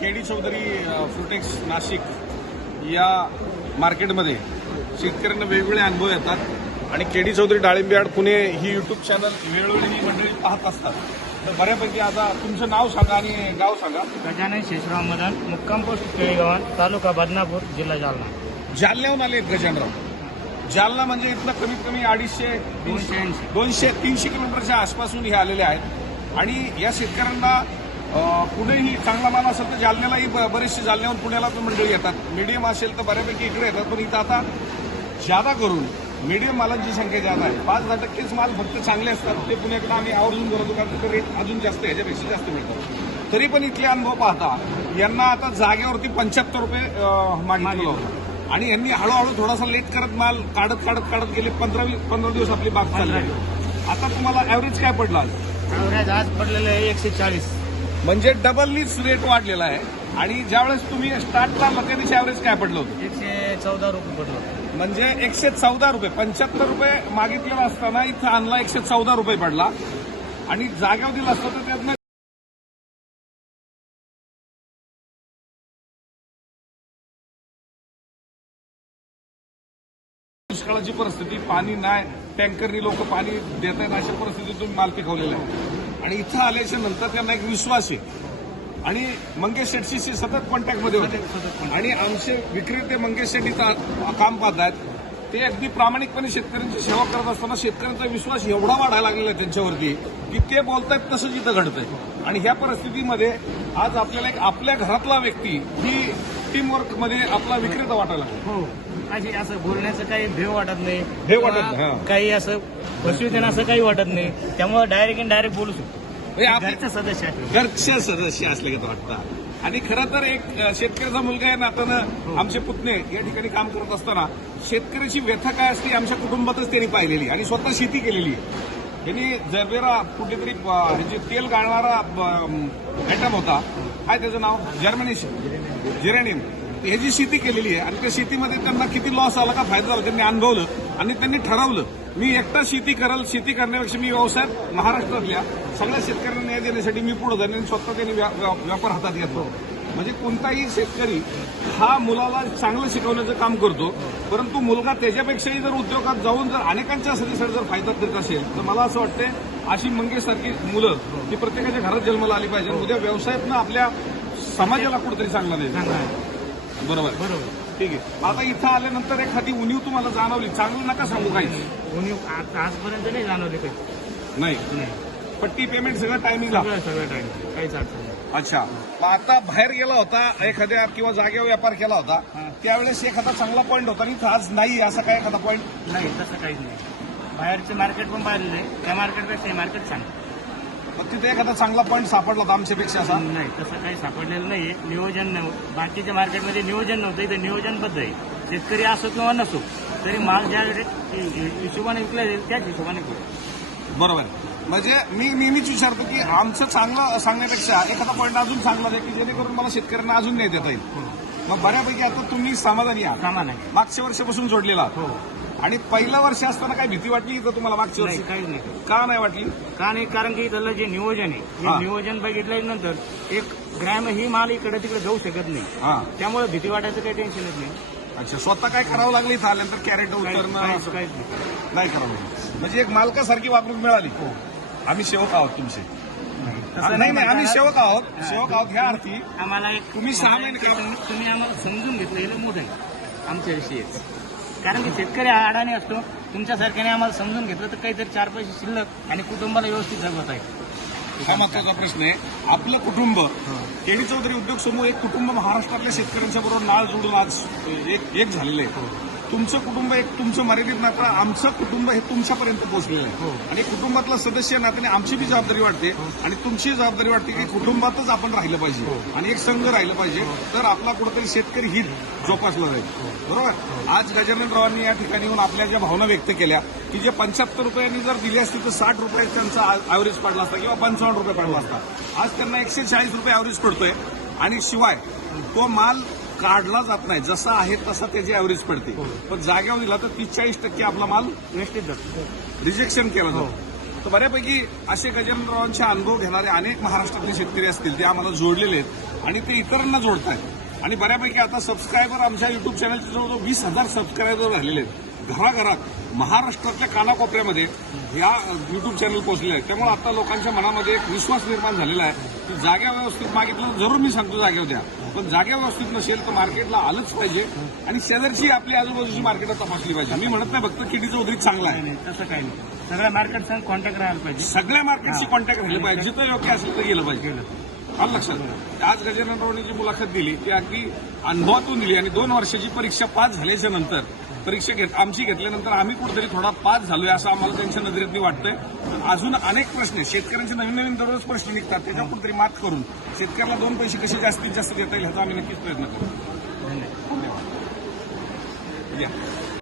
KD Chaudhari फ्रुटेक्स Nashik या मार्केटमध्ये शेतकऱ्यांना वेगवेगळे अनुभव येतात. आणि केडी चौधरी डाळिंबेआड पुणे ही युट्यूब चॅनल वेळोवेळी ही मंडळी पाहत असतात. तर बऱ्यापैकी आता तुमचं नाव सांगा आणि गाव सांगा. गजानन शेषराव मदन मुक्काम पोस्ट केळीगावन तालुका बदनापूर जिल्हा जालना. जालन्याहून आले गजानराव जालना म्हणजे इथनं कमीत कमी अडीचशे दोनशे दोनशे तीनशे किलोमीटरच्या आसपासून हे आलेले आहेत. आणि या शेतकऱ्यांना अ, पुणेही चांगला माल असेल तर जालन्यालाही बरेचसे जालन्याहून पुण्याला पण मंडळी येतात. मीडियम असेल तर बऱ्यापैकी इकडे येतात. पण इथं आता जादा करून मीडियम मालांची संख्या जादा आहे. पाच दहा टक्केच माल फक्त चांगले असतात. ते पुण्याकडे आम्ही आवर्जून करतो कारण तिथे रेट अजून जास्त आहे, ह्याच्यापेक्षा जास्त मिळतात तरी पण इथले अनुभव पाहता यांना आता जागेवरती पंच्याहत्तर रुपये मागितलं. होतं आणि यांनी हळूहळू थोडासा लेट करत माल काढत काढत काढत गेले. पंधरा पंधरा दिवस आपली बाग चालली. आता तुम्हाला ऍव्हरेज काय पडला ॲव्हरेज आज पडलेलं आहे एकशे चाळीस. म्हणजे डबलनीच रेट वाढलेला आहे. आणि ज्यावेळेस तुम्ही स्टार्टला दिवशी ऍव्हरेज काय पडलं होतं? एकशे चौदा रुपये पडलं म्हणजे एकशे चौदा रुपये पंच्याहत्तर रुपये मागितलेला असताना इथं आणला एकशे चौदा रुपये पडला. आणि जाग्यावर दिला असतं तर त्यातनं दुष्काळाची परिस्थिती पाणी नाही टँकरनी लोक पाणी देत आहेत अशा परिस्थितीतून माल पिकवलेला आहे. आणि इथं आल्याच्यानंतर त्यांना एक विश्वास आहे. आणि मंगेश शेट्टीशी सतत कॉन्टॅक्टमध्ये होते. आणि आमचे विक्रेते मंगेश शेट्टी काम पाहत आहेत. ते अगदी प्रामाणिकपणे शेतकऱ्यांची सेवा करत असताना शेतकऱ्यांचा विश्वास एवढा वाढायला लागलेला आहे त्यांच्यावरती की ते बोलतायत तसंच इथं घडतंय. आणि ह्या परिस्थितीमध्ये आज आपल्याला एक आपल्या घरातला व्यक्ती ही टीमवर्कमध्ये आपला विक्रेता वाटायला लागला. हो. असं बोलण्याचं काही भेव वाटत नाही. भेव वाटत नाही. काही असं फसवित असं काही वाटत नाही. त्यामुळे डायरेक्ट इन डायरेक्ट बोलू शकतो. म्हणजे सदस्य आहे घरचे सदस्य असल्यागत वाटतात आणि खरं तर एक शेतकऱ्याचा मुलगा आहे नात्यानं आमचे पुतणे या ठिकाणी काम करत असताना शेतकऱ्याची व्यथा काय असते आमच्या कुटुंबातच त्यांनी पाहिलेली आणि स्वतः शेती केलेली आहे. त्यांनी जरबेरा कुठेतरी अ, ह्याचे तेल गाळणारा आयटम होता. काय त्याचं नाव? जर्मनेशन जिरेनियम. ह्याची शेती केलेली आहे आणि त्या शेतीमध्ये त्यांना किती लॉस आला का फायदा झाला? त्यांनी अनुभवलं आणि त्यांनी ठरवलं. मी एकटा शेती करल शेती करण्यापेक्षा मी व्यवसायात महाराष्ट्रातल्या सगळ्या शेतकऱ्यांना न्याय देण्यासाठी मी पुढे जाईन आणि स्वतः त्यांनी व्या- व्या- व्यापार हातात घेतो. म्हणजे कोणताही शेतकरी हा मुलाला चांगलं शिकवण्याचं काम करतो परंतु मुलगा त्याच्यापेक्षाही जर उद्योगात जाऊन जर अनेकांच्या सदस्याला जर फायदा देत असेल तर मला असं वाटतं अशी मंगेसारखी मुलं ही प्रत्येकाच्या घरात जन्माला आली पाहिजे आणि उद्या व्यवसायातनं आपल्या समाजाला कुठेतरी चांगला आहे. बरोबर. बरोबर. ठीक आहे. आता इथं आल्यानंतर एखादी उणीव तुम्हाला जाणवली चांगलं नका सांगू काही कोणी आज- आजपर्यंत नाही जाणवले काही. नाही. नाही. पट्टी पेमेंट सगळं टायमिंगला सगळं सगळं टाइम काहीच अडचण नाही. अच्छा. मग आता बाहेर गेला होता एखाद्या किंवा जागेवर व्यापार केला होता त्यावेळेस एखादा चांगला पॉईंट होता आणि इथं आज नाही असा काय एखादा पॉईंट नाही तसं काहीच नाही. बाहेरचे मार्केट पण पाहिलेलं आहे त्या मार्केटपेक्षा हे मार्केट छान मग तिथे एखादा चांगला पॉईंट सापडला होता आमच्यापेक्षा असा? नाही तसं काही सापडलेलं नाही नियोजन नव्ह- बाकीच्या मार्केटमध्ये नियोजन नव्हतं इथं नियोजनबद्ध आहे. शेतकरी असो किंवा नसो तरी माल ज्या हिशोबाने विकला जाईल त्याच हिशोबाने विकला बरोबर. म्हणजे मी नेहमीच विचारतो की आमचं चांगलं सांगण्यापेक्षा एखादा पॉईंट अजून चांगला द्या की जेणेकरून मला शेतकऱ्यांना अजून नाही देता येईल. मग बऱ्यापैकी आता तुम्ही समाधानी आहात. सामान आहे. मागच्या वर्षापासून जोडलेला आहात. हो. आणि पहिलं वर्ष असताना काही भीती वाटली का तुम्हाला मागच्या नाही वर्षी? काहीच नाही. का नाही वाटली? का नाही? कारण की इथलं जे नियोजन आहे हा. हे. नियोजन बघितल्यानंतर एक ग्रॅम ही माल इकडे तिकडे जाऊ शकत नाही. हा. त्यामुळे भीती वाटायचं काही टेन्शनच नाही. अच्छा स्वतः काय करावं लागलं इथं आल्यानंतर कॅरेट उतरणं काहीच- काहीच नाही. नाही करावं लागलं. म्हणजे एक मालकासारखी वागणूक मिळाली. आम्ही सेवक आहोत तुमचे. तसं नाही नाही आम्ही म्हणता सेवक आहोत. हा. सेवक आहोत ह्या अर्थी. आम्हाला एक तुम्ही सहा महिने काम- तुम्ही- आम्हाला समजून घेतलेलं मोठं आहे. आमच्याविषयी कारण की शेतकरी हा अडाणी असतो. तुमच्यासारख्याने आम्हाला समजून घेतलं तर काहीतरी चार पैसे शिल्लक आणि कुटुंबाला व्यवस्थित जगवत आहे हा महत्त्वाचा प्रश्न आहे. आपलं कुटुंब केडी चौधरी उद्योग समूह एक कुटुंब महाराष्ट्रातल्या शेतकऱ्यांच्या बरोबर नाळ जोडून आज एक एक झालेलं आहे. तुमचं कुटुंब एक तुमचं मर्यादित नातं आमचं कुटुंब हे तुमच्यापर्यंत पोहोचलेलं हो. आहे आणि कुटुंबातला सदस्य नात्याने आमची बी जबाबदारी वाटते आणि तुमची जबाबदारी वाटते की कुटुंबातच आपण राहिलं पाहिजे आणि एक संघ राहिलं पाहिजे. तर आपला कुठेतरी शेतकरी हित जोपासला जाईल. बरोबर? आज गजाननरावांनी या ठिकाणी येऊन आपल्या ज्या भावना व्यक्त केल्या की जे पंच्याहत्तर रुपयांनी जर दिली असती तर साठ रुपये त्यांचा ऍव्हरेज पडला असता किंवा पंचावन्न रुपये पडला असता. आज त्यांना एकशे चाळीस रुपये ऍव्हरेज पडतोय. आणि शिवाय तो माल काढला जात नाही. जसा आहे तसा त्याची ऍव्हरेज पडते. पण जाग्यावर दिला तर तीस चाळीस टक्के आपला माल व्यवस्थित जातो. रिजेक्शन केला जातो. तर बऱ्यापैकी असे गजेंद्ररावांचे अनुभव घेणारे अनेक महाराष्ट्रातले शेतकरी असतील ते आम्हाला जोडलेले आहेत आणि ते इतरांना जोडत आहेत आणि बऱ्यापैकी आता सबस्क्रायबर आमच्या युट्यूब चॅनलचे जवळजवळ वीस हजार सबस्क्रायबर झालेले आहेत. घराघरात महाराष्ट्रातल्या कानाकोपऱ्यामध्ये या युट्यूब चॅनल पोहोचले आहेत. त्यामुळे आता लोकांच्या मनामध्ये एक विश्वास निर्माण झालेला आहे की जाग्या व्यवस्थित मागितलं तर जरूर मी सांगतो जागेवर द्या पण जागा व्यवस्थित नसेल तर मार्केटला आलंच पाहिजे आणि शेजारची आपली आजूबाजूची मार्केट तपासली पाहिजे. मी म्हणत नाही फक्त किडीचं उद्रेक चांगला आहे. तसं काही नाही. सगळ्या मार्केट कॉन्टॅक्ट राहायला पाहिजे. सगळ्या मार्केटशी कॉन्टॅक्ट राहिले पाहिजे. जिथं योग्य असेल तर गेलं पाहिजे. आलं लक्षात? आज गजानन रावणी जी मुलाखत दिली ती अगदी अनुभवातून दिली आणि दोन वर्षाची परीक्षा पास झाल्याच्यानंतर परीक्षा घेत आमची घेतल्यानंतर आम्ही कुठेतरी थोडा पास झालोय असं आम्हाला त्यांच्या नजरेतनी वाटतंय. पण अजून अनेक प्रश्न शेतकऱ्यांचे नवीन नवीन दररोज प्रश्न निघतात. त्याच्यावर कुठेतरी मात करून शेतकऱ्याला दोन पैसे कसे जास्तीत जास्त देता येईल ह्याचा आम्ही नक्कीच प्रयत्न करू. धन्यवाद.